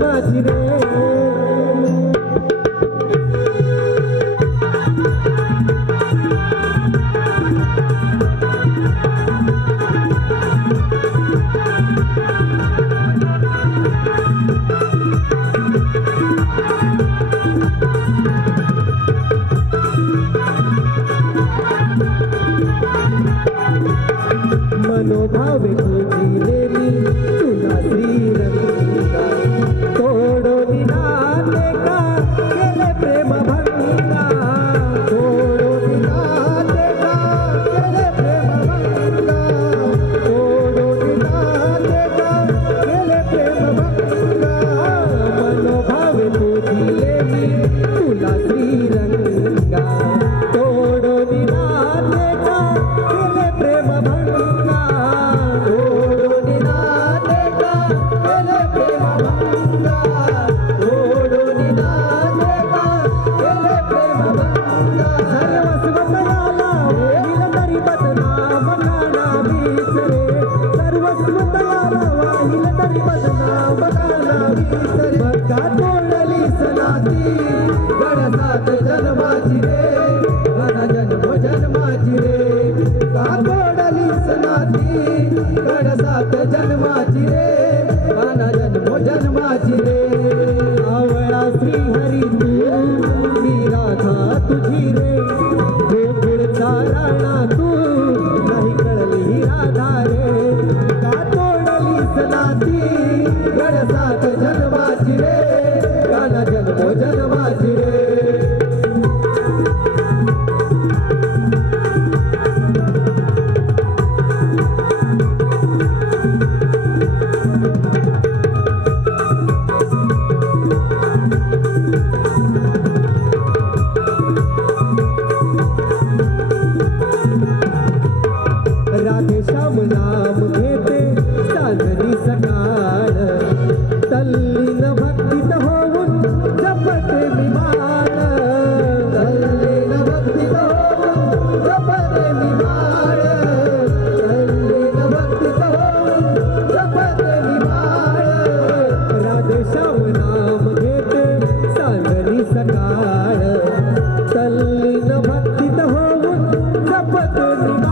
माझी रे. मनोभावे होईल तरी बदनाम बघा तोडली सनाती जन्म जन्माची रे. का तोडली सनाती? गण Thank you.